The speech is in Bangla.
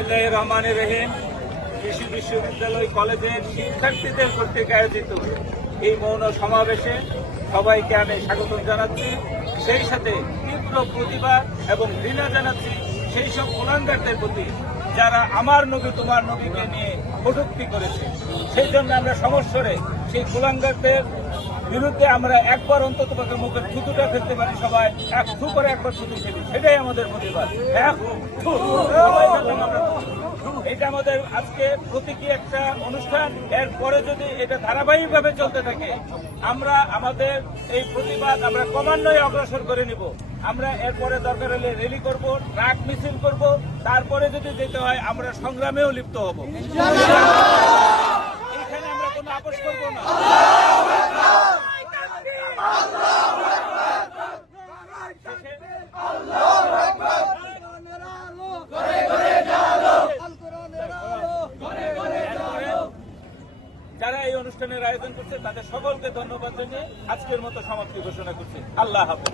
বিসমিল্লাহির রহমানির রহিম। কৃষি বিশ্ববিদ্যালয় কলেজের শিক্ষার্থীদের কর্তৃক আয়োজিত এই মৌন সমাবেশে সবাইকে আমি স্বাগত জানাচ্ছি। সেই সাথে তীব্র প্রতিবাদ এবং ঘৃণা জানাচ্ছি সেই সব কুলাঙ্গারদের প্রতি যারা আমার নবী তোমার নবীকে নিয়ে কটূক্তি করেছে। সেই জন্য আমরা সমস্বরে সেই কুলাঙ্গারদের বিরুদ্ধে আমরা একবার অন্তত পক্ষে মুখের থুতুটা ফেলতে পারি, সবাই এক থু করে একবার থুতু ফেলি, সেটাই আমাদের প্রতিবাদ। এটা আমাদের আজকে প্রতীকী একটা অনুষ্ঠান। এরপরে যদি এটা ধারাবাহিকভাবে চলতে থাকে আমরা আমাদের এই প্রতিবাদ আমরা ক্রমান্বয়ে অগ্রসর করে নিব। আমরা এরপরে দরকার হলে র্যালি করব, ট্রাক মিছিল করব, তারপরে যদি যেতে হয় আমরা সংগ্রামেও লিপ্ত হব। এখানে আমরা কোনো আপোষ করব না। যারা এই অনুষ্ঠানের আয়োজন করছে তাদের সকলকে ধন্যবাদ জানিয়ে আজকের মতো সমাপ্তি ঘোষণা করছে। আল্লাহ হাফেজ।